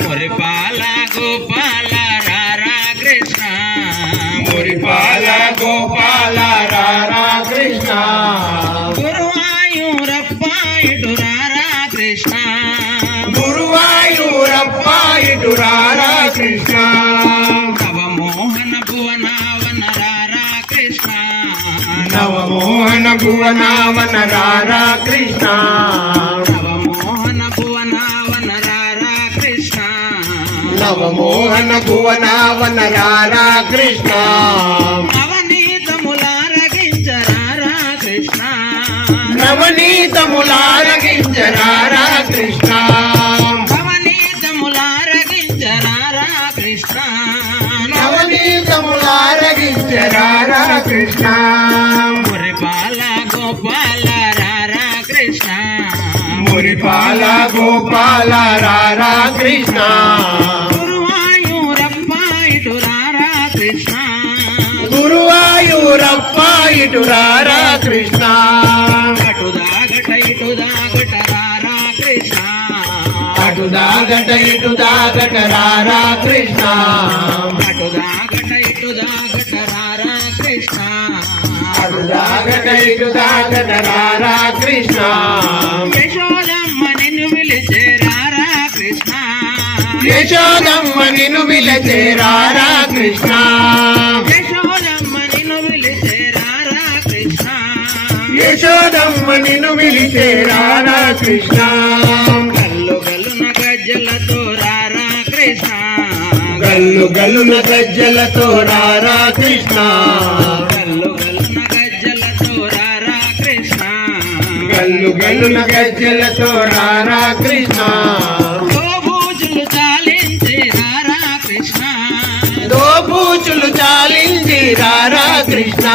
మురిపాల గోపాల రారా కృష్ణ మురిపాల గోపాల రారా కృష్ణ గురువాయూరప్ప ఇటు రారా కృష్ణ గురువాయూరప్ప ఇటు రారా కృష్ణ నవమోహన భువనావన రారా కృష్ణ నవమోహన భువనావన రారా కృష్ణ నవమోహన భువనావన రారా కృష్ణ నవమోహన భువనావన రారా కృష్ణ నవనీతములారగించరారా కృష్ణ నవనీతములారగించరారా కృష్ణ నవనీతములారగించరారా కృష్ణ నవనీతములారగించరారా కృష్ణ మురిపాల గోపాల రారా కృష్ణ మురిపాల గోపాల రారా కృష్ణ గురువాయూరప్ప ఇటు రారా కృష్ణ గురువాయూరప్ప ఇటు రారా కృష్ణ అటు దాగట ఇటు దాగట రారా కృష్ణ అటు దాగట ఇటు దాగట రారా కృష్ణ అటు దాగట ఇటు దాగట రారా కృష్ణ అటు దాగట ఇటు దాగట రారా కృష్ణ యశోదమ్మ నిన్ను పిలిచే రారా కృష్ణ యశోదమ్మ నిన్ను పిలిచే రారా కృష్ణ యశోదమ్మ నిన్ను పిలిచే రారా కృష్ణ యశోదమ్మ నిన్ను పిలిచే రారా కృష్ణ గల్లు గల్లున గజ్జలతో రారా కృష్ణ గల్లు గల్లున గజ్జలతో రారా కృష్ణ గల్లు గల్లున గజ్జలతో రారా కృష్ణ గల్లు గల్లున గజ్జలతో రారా కృష్ణ గోబూజులు చాలించి రారా కృష్ణ దోబూచులు చాలించి రారా కృష్ణ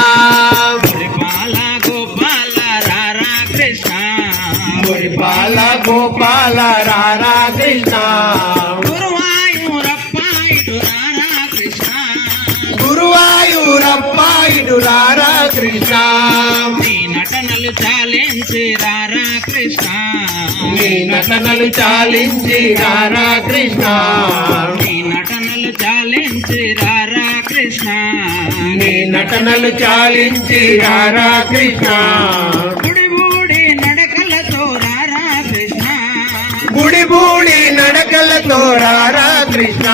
మురిపాల గోపాల రారా కృష్ణ మురిపాల గోపాల రారా కృష్ణ గురువాయూరప్ప ఇటు రారా కృష్ణ గురువాయూరప్ప ఇటు రారా కృష్ణ నీ నటనలు చాలించి రారా కృష్ణ నీ నటనలు చాలించి రారా కృష్ణ నీ నటనలు చాలించి రారా కృష్ణ నీ నటనలు చాలించి రారా కృష్ణ గుడి బూడి నడకలతో రారా కృష్ణ గుడి బూడి నడకలతో రారా కృష్ణ